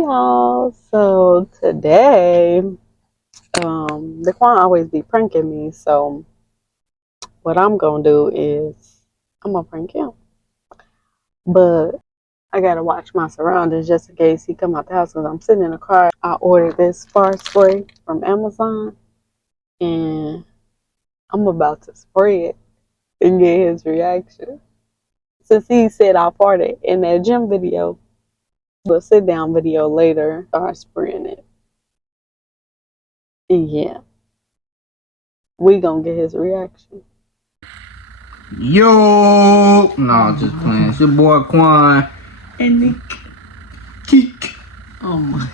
y'all. So today, Daquan always be pranking me. So what I'm gonna do is I'm gonna prank him, but I gotta watch my surroundings just in case he come out the house. Cause I'm sitting in the car. I ordered this fart spray from Amazon, and I'm about to spray it and get his reaction. Since he said I farted in that gym video, the sit down video later, start spraying it. Yeah, we gonna get his reaction. Yo, no, just playing. It's your boy Quan And Nick. Keek. Oh my.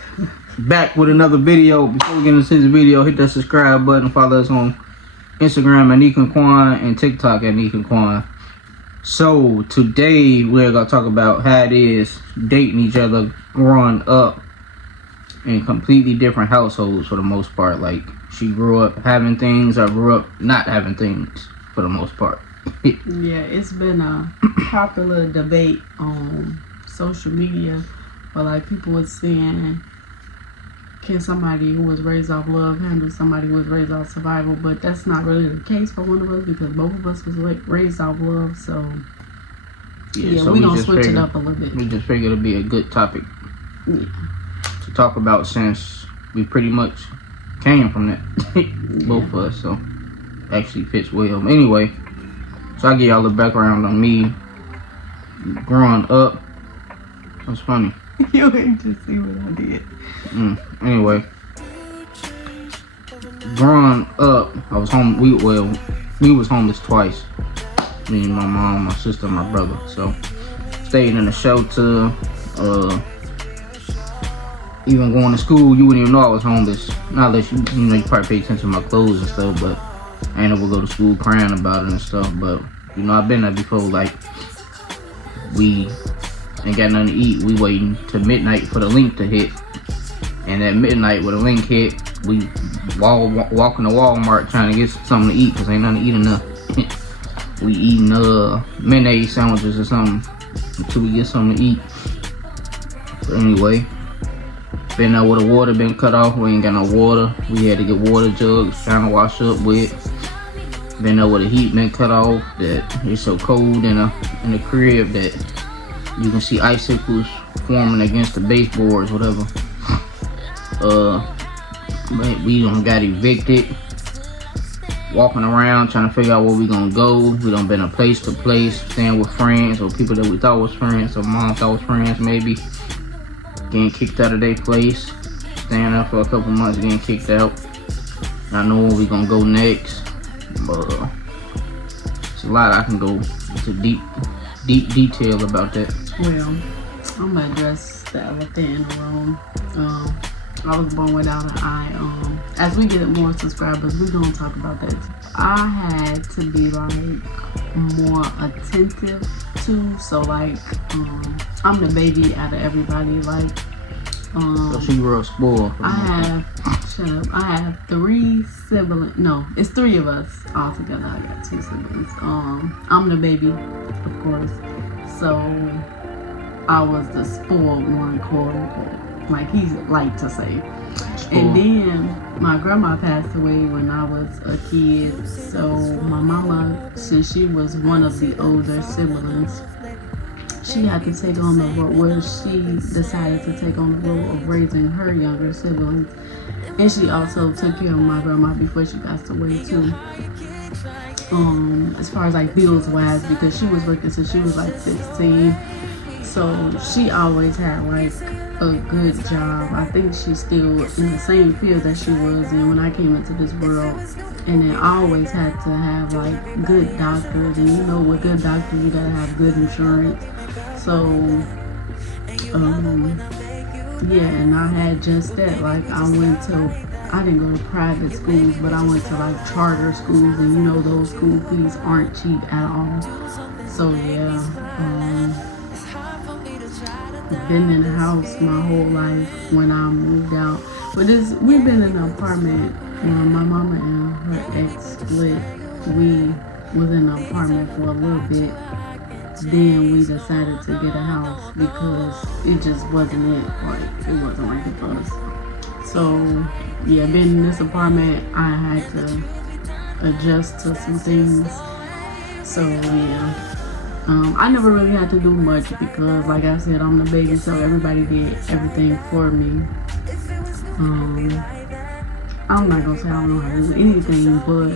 Back with another video. Before we get into this video, hit that subscribe button. Follow us on Instagram at Nick and Quan and TikTok at Nick and Quan. So today we're gonna talk about how it is dating each other growing up in completely different households for the most part. Like she grew up having things, I grew up not having things for the most part. Yeah, it's been a popular debate on social media where like people were saying, can somebody who was raised off love handle somebody who was raised off survival? But that's not really the case for one of us because both of us was raised off love. So yeah, so we gonna switch it up a little bit. We just figured it'd be a good topic to talk about since we pretty much came from that, both of us. So actually fits well. Anyway, so I give y'all the background on me growing up. That's funny. You ain't just see what I did. Anyway, growing up, I was home. We was homeless twice. Me, my mom, my sister, my brother. So stayed in a shelter. Even going to school, you wouldn't even know I was homeless. Not unless you probably pay attention to my clothes and stuff. But I ain't never go to school crying about it and stuff. But I've been there before. Like we ain't got nothing to eat. We waiting to midnight for the link to hit. And at midnight, when the link hit, we walking to Walmart trying to get something to eat because ain't nothing to eat enough. We eating mayonnaise sandwiches or something until we get something to eat. But anyway, been there with the water been cut off. We ain't got no water. We had to get water jugs trying to wash up with. Been there with the heat been cut off. That it's so cold in the crib that you can see icicles forming against the baseboards, whatever. But we done got evicted. Walking around trying to figure out where we gonna go. We done been a place to place, staying with friends or people that we thought was friends or mom thought was friends maybe. Getting kicked out of their place. Staying there for a couple months, getting kicked out. Not knowing where we gonna go next. But it's a lot. I can go into deep detail about that. Well, I'm gonna address the elephant in the room. I was born without an eye. As we get more subscribers, we're gonna talk about that. I had to be like more attentive to, so like I'm the baby out of everybody. Like So she grew up spoiled. I have 3 siblings. No, it's 3 of us all together. I got 2 siblings. I'm the baby, of course. So I was the spoiled one, quote unquote. Like he like to say. And then my grandma passed away when I was a kid. So my mama, since she was one of the older siblings, she had to take on the role where she decided to take on the role of raising her younger siblings. And she also took care of my grandma before she passed away too. As far as like bills wise, because she was working since she was like 16. So she always had like a good job. I think she's still in the same field that she was in when I came into this world. And then I always had to have like good doctors, and you know, with good doctors you gotta have good insurance. So yeah, and I had just that. Like I didn't go to private schools, but I went to like charter schools, and you know those school fees aren't cheap at all. So yeah, been in the house my whole life when I moved out. But we've been in an apartment. My mama and her ex split. We was in an apartment for a little bit. then we decided to get a house because it just wasn't it. Like, it wasn't working for us. So, yeah, being in this apartment, I had to adjust to some things. So, yeah. I never really had to do much because, like I said, I'm the baby, so everybody did everything for me. I'm not gonna say I don't know how to do anything, but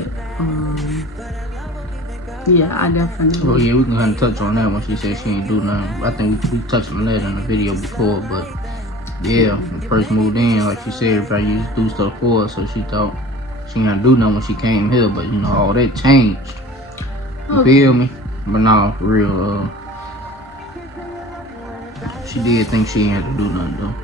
yeah, I definitely. Well, yeah, we can kind of touch on that when she said she ain't do nothing. I think we touched on that in the video before, but yeah, when we first moved in, like she said, everybody used to do stuff for her, so she thought she ain't gonna do nothing when she came here, but you know, all that changed. You feel me? But nah, for real, she did think she ain't had to do nothing though.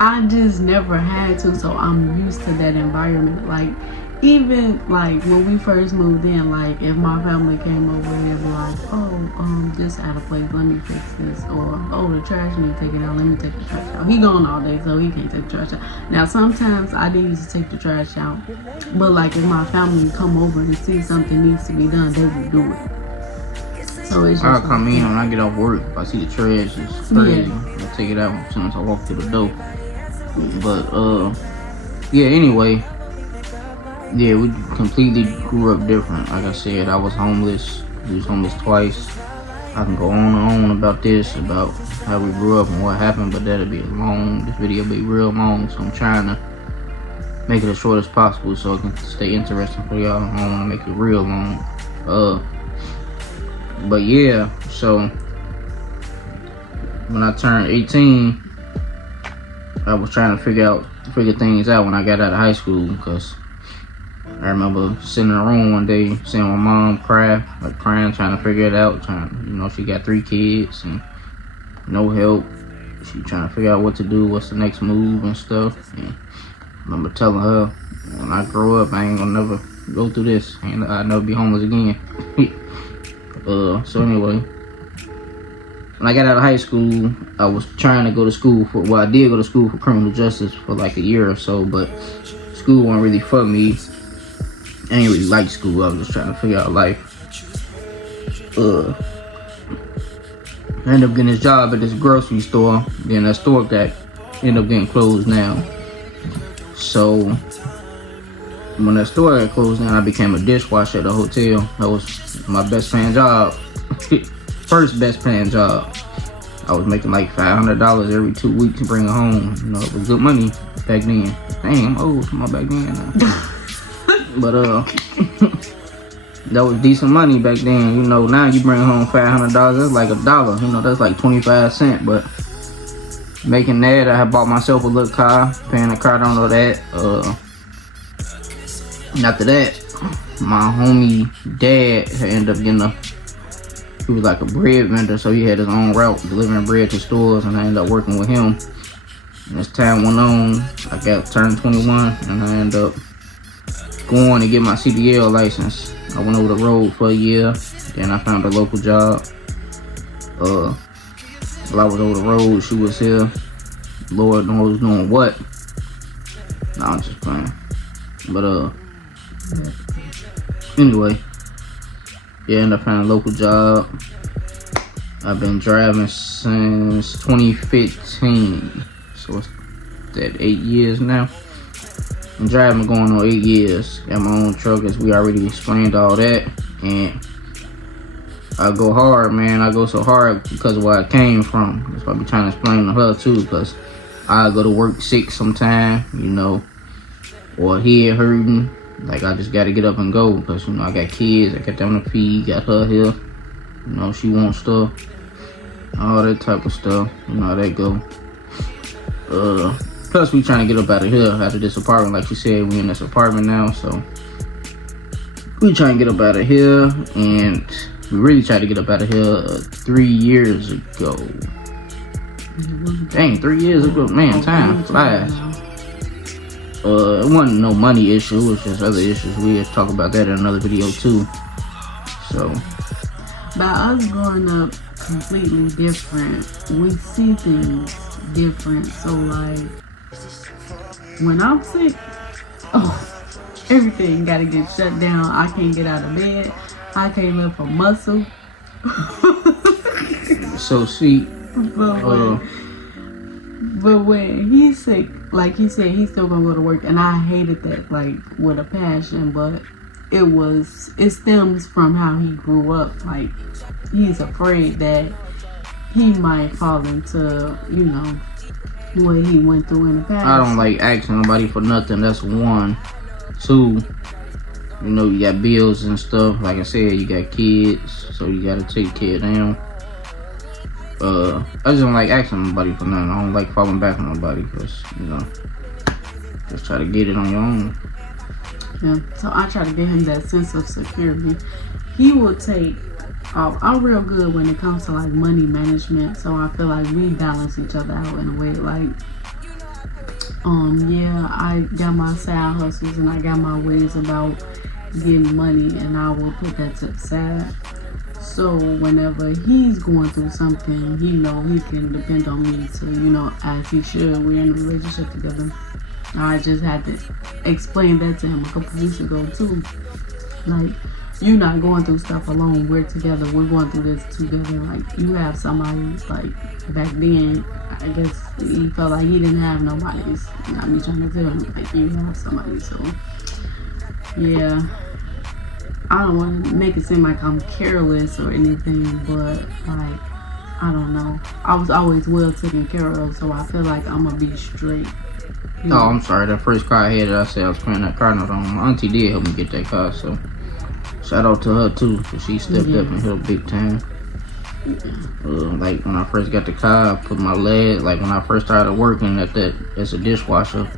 I just never had to, so I'm used to that environment. Like, even like when we first moved in, like if my family came over and they'd be like, oh, this out of place, let me fix this, or oh, the trash need to take it out, let me take the trash out. He gone all day, so he can't take the trash out. Now sometimes I did used to take the trash out, but like if my family come over and see something needs to be done, they would do it. So it's just I'll come in when I get off work. If I see the trash is crazy, I'll take it out as soon as I walk through the door. But yeah, anyway, yeah, we completely grew up different. Like I said, I was homeless. We was homeless twice. I can go on and on about this, about how we grew up and what happened, but that'll be this video will be real long, so I'm trying to make it as short as possible so it can stay interesting for y'all. I don't want to make it real long. But yeah, so when I turned 18, I was trying to figure things out when I got out of high school, because I remember sitting in a room one day seeing my mom crying, trying to figure it out, she got 3 kids and no help. She trying to figure out what to do, what's the next move and stuff. And I remember telling her, when I grow up, I ain't gonna never go through this, and I'll never be homeless again. So anyway, when I got out of high school, I was trying to go to school I did go to school for criminal justice for like a year or so, but school wasn't really for me. I ain't really like school. I was just trying to figure out life. I ended up getting this job at this grocery store. Then that store ended up getting closed down. So when that store got closed down, I became a dishwasher at a hotel. That was my best paying job. First best paying job. I was making like $500 every 2 weeks to bring it home. It was good money back then. Dang, I'm old from my back then now. But that was decent money back then. Now you bring home $500, that's like $1. That's like 25 cents. But making that, I had bought myself a little car, paying the car down on that. After that, my homie dad had ended up getting he was like a bread vendor, so he had his own route delivering bread to stores, and I ended up working with him. And as time went on, I turned 21, and I ended up going to get my CDL license. I went over the road for a year, then I found a local job. While I was over the road, she was here. Lord knows doing what. Nah, I'm just playing. But anyway, yeah, ended up finding a local job. I've been driving since 2015, so it's 8 years now. I'm driving going on 8 years. Got my own truck, as we already explained all that. And I go hard, man. I go so hard because of where I came from. That's what I be trying to explain to her too, because I go to work sick sometime, or head hurting. Like, I just gotta get up and go, because I got kids, I got them to feed, got her here. She wants stuff, all that type of stuff. How that go. Plus, we trying to get up out of here, out of this apartment. Like you said, we in this apartment now, so we trying to get up out of here, and we really tried to get up out of here 3 years ago. Dang, 3 years ago, man, time flies. It wasn't no money issue, it was just other issues. We'll talk about that in another video too. So, by us growing up completely different, we see things different. So like, when I'm sick, everything gotta get shut down. I can't get out of bed. I can't lift a muscle. So see, but when he's sick, like he said, he's still gonna go to work, and I hated that like with a passion. But it stems from how he grew up. Like he's afraid that he might fall into, you know, what he went through in the past. I don't like asking nobody for nothing. That's one. Two, you know, you got bills and stuff. Like I said, you got kids, so you gotta take care of them. I just don't like asking nobody for nothing. I don't like falling back on nobody because, you know, just try to get it on your own. Yeah, so I try to give him that sense of security. He will take I'm real good when it comes to like money management, so I feel like we balance each other out in a way. Like, yeah, I got my side hustles and I got my ways about getting money, and I will put that to the side. So whenever he's going through something, he know he can depend on me to, you know, as he should. We're in a relationship together. I just had to explain that to him a couple weeks ago too. Like, you're not going through stuff alone. We're together. We're going through this together. Like, you have somebody. Like, back then, I guess he felt like he didn't have nobody. It's not me trying to tell him, like, you have somebody. So, yeah. I don't want to make it seem like I'm careless or anything, but, like, I don't know. I was always well taken care of, so I feel like I'm going to be straight. You know? Oh, I'm sorry. That first car I had, I said I was paying that car note on. My auntie did help me get that car, so shout out to her too, because she stepped up and helped big time. Like when I first got the car, I put my leg, like when I first started working as a dishwasher,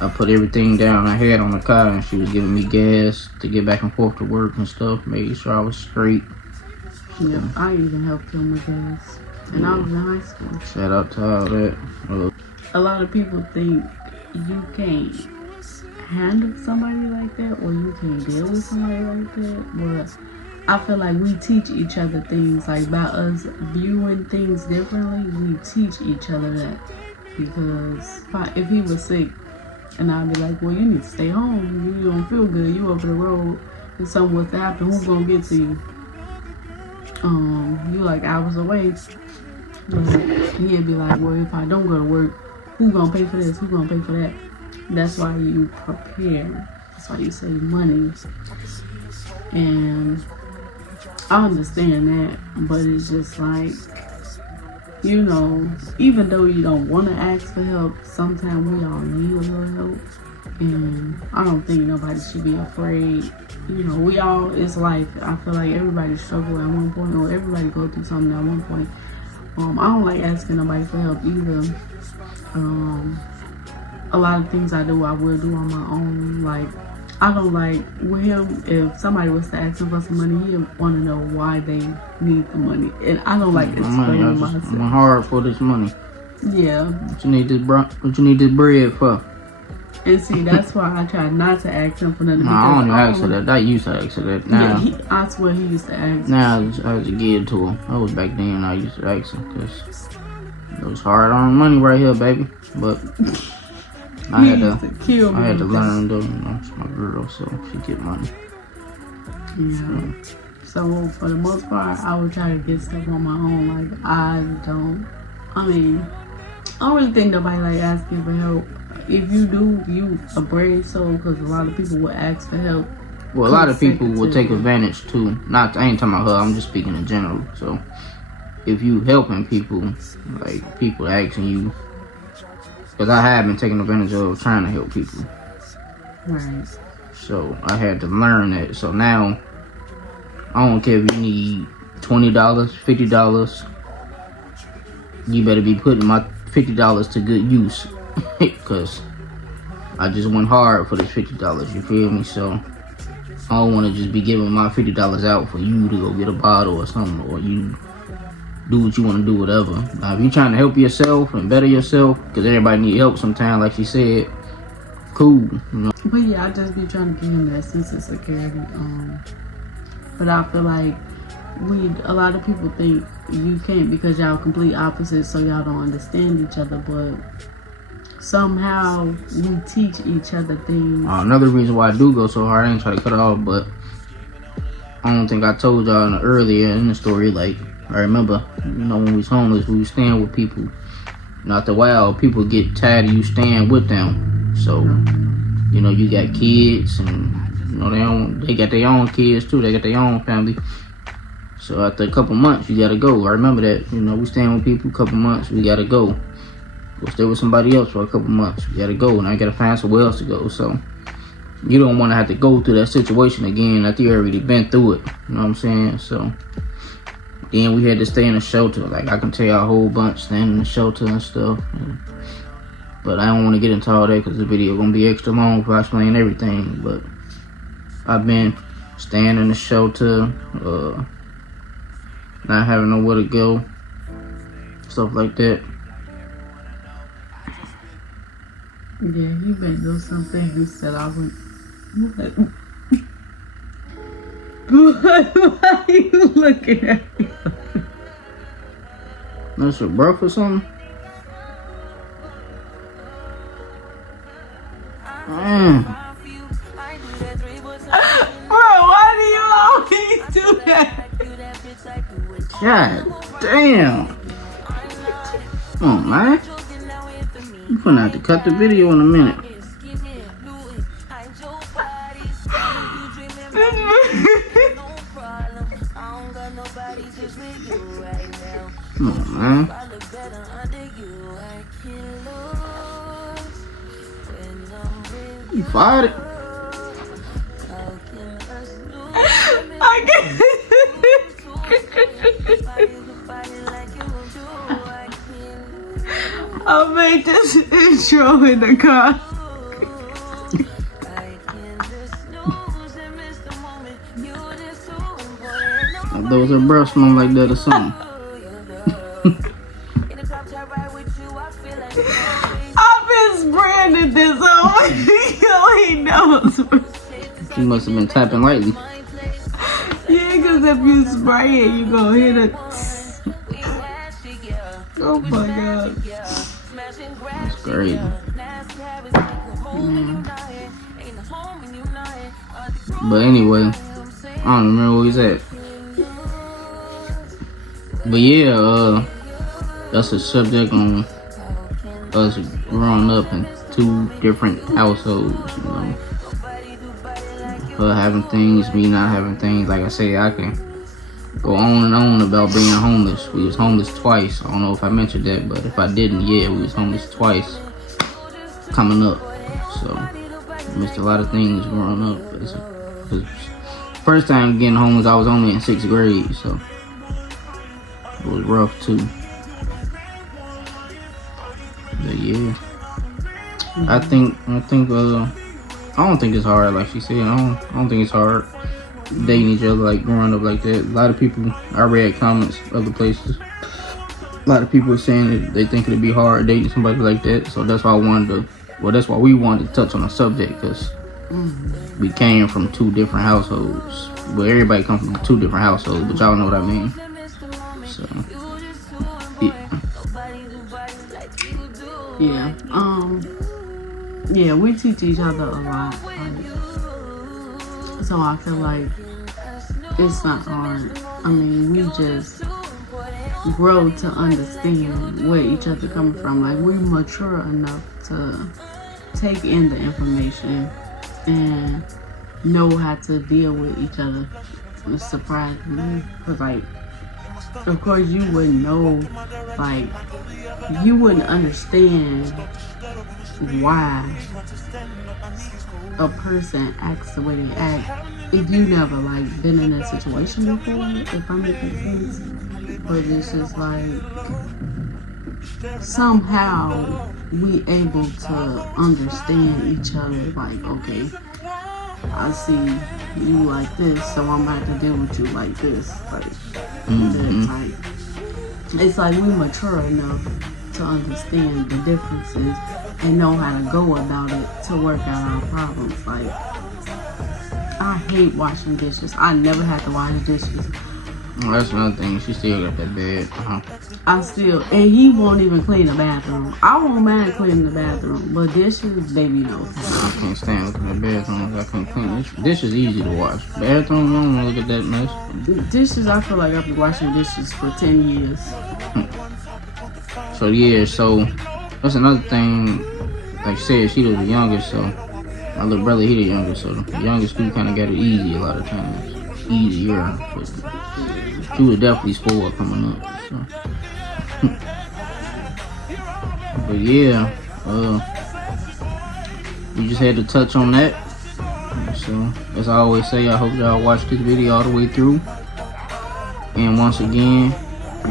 I put everything down I had on the car, and she was giving me gas to get back and forth to work and stuff, making sure I was straight. Yeah, I even helped him with gas, and I was in high school. Shout out to all that. A lot of people think you can't handle somebody like that, or you can't deal with somebody like that, but I feel like we teach each other things. Like, by us viewing things differently, we teach each other that. Because if he was sick and I'd be like, well, you need to stay home, you don't feel good, you over the road, if something was to happen, who's gonna get to you? You like hours away. But he'd be like, well, if I don't go to work, who gonna pay for this, who gonna pay for that? That's why you prepare. That's why you save money. And I understand that, but it's just like, you know, even though you don't want to ask for help, sometimes we all need a little help. And I don't think nobody should be afraid. You know, it's life. I feel like everybody struggle at one point, or everybody go through something at one point. I don't like asking nobody for help either. A lot of things I do, I will do on my own. Like, I don't like, with him, if somebody was to ask him for some money, he'd want to know why they need the money. And I don't like explaining myself. I'm hard for this money. Yeah. What you need this bread for? And see, that's why I try not to ask him for nothing. No, I don't even ask for that. I used to ask for that. Now, yeah, I swear he used to ask. Now I was a give to him. I was back then. I used to ask him because it was hard on money right here, baby. But I had to learn though. You know, it's my girl, so she get money. Yeah. So for the most part, I would try to get stuff on my own. Like, I don't really think nobody like asking for help. If you do, you a brave soul, because a lot of people will ask for help. Well, a lot of people will take advantage too. I ain't talking about her. I'm just speaking in general. So if you helping people, like people asking you, because I have been taking advantage of trying to help people. Right. So I had to learn that. So now I don't care if you need $20, $50. You better be putting my $50 to good use. Because I just went hard for this $50, you feel me? So I don't want to just be giving my $50 out for you to go get a bottle or something, or you do what you want to do, whatever. Now, if you're trying to help yourself and better yourself, because everybody need help sometimes, like she said, cool, you know? But yeah, I just be trying to give him that sense of security. But I feel like a lot of people think you can't because y'all complete opposites, so y'all don't understand each other, but somehow we teach each other things. Another reason why I do go so hard, I ain't trying to cut it off, but I don't think I told y'all earlier in the story, like, I remember, when we was homeless, we was staying with people. And after a while, people get tired of you staying with them. So, you got kids, and they got their own kids too. They got their own family. So after a couple months, you gotta go. I remember that. We staying with people a couple months. We gotta go. Go stay with somebody else for a couple months. We gotta go, and I gotta find somewhere else to go. So you don't want to have to go through that situation again after you already been through it. You know what I'm saying? So then we had to stay in a shelter. Like, I can tell you a whole bunch staying in the shelter and stuff. But I don't want to get into all that because the video gonna be extra long if I explain everything. But I've been staying in the shelter, not having nowhere to go, stuff like that. Yeah, you been through some things that I would. Why are you looking at me? That's your breath or something? Man. Bro, why do you always do that? God damn. Come on, man. You gonna have to cut the video in a minute. Come on, man. You fired it? I can't. I'll make this intro in the car. Those are breath smell like that or something. I've been spraying this over. He knows. She must have been tapping lightly. Yeah, because if you spray it, you gonna hit it. Oh my god. That's crazy. But anyway, I don't remember where he's at. But yeah, that's a subject on us growing up in two different households, Her having things, me not having things. Like I say, I can go on and on about being homeless. We was homeless twice. I don't know if I mentioned that, but if I didn't, yeah, we was homeless twice coming up. So missed a lot of things growing up. Cause first time getting homeless, I was only in 6th grade, so it was rough too. But yeah, I don't think it's hard, like she said. I don't think it's hard dating each other, like growing up like that. A lot of people, I read comments other places, a lot of people are saying that they think it'd be hard dating somebody like that. So that's why that's why we wanted to touch on the subject, because we came from two different households. Well, everybody comes from two different households, but y'all know what I mean. So yeah, we teach each other a lot. So I feel like it's not hard. I mean, we just grow to understand where each other coming from. Like, we mature enough to take in the information and know how to deal with each other. It's surprising, because like, of course you wouldn't know, like, you wouldn't understand why a person acts the way they act if you never like been in that situation before, if I'm making sense. But it's just like, somehow we able to understand each other. Like, okay, I see you like this, so I'm about to deal with you like this. Like, that type. It's like we mature enough to understand the differences and know how to go about it to work out our problems. Like, I hate washing dishes. I never had to wash dishes. That's another thing. She still got that bad. And he won't even clean the bathroom. I won't mind cleaning the bathroom, but dishes, baby, no. I can't stand looking at bathrooms. I can't clean this. Dish is easy to wash. Bathroom, I don't want to look at that mess. Dishes, I feel like I've been washing dishes for 10 years. So yeah, so that's another thing. Like I said, she was the youngest, so my little brother, he the youngest, so the youngest dude kind of got it easy a lot of times. Easier. But she was definitely spoiled coming up. So. But yeah, we just had to touch on that. So as I always say, I hope y'all watch this video all the way through. And once again,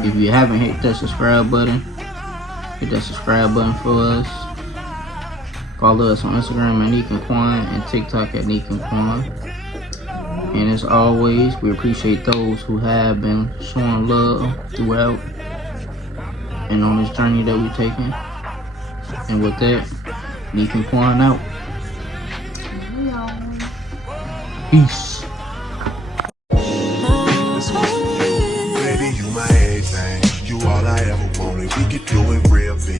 if you haven't hit that subscribe button, hit that subscribe button for us. Follow us on Instagram at Neek and Quan and TikTok at Neek and Quan. And as always, we appreciate those who have been showing love throughout and on this journey that we're taking. And with that, Neek and Quan out. Peace. Baby, you my everything. You all I ever wanted. We could do it real big.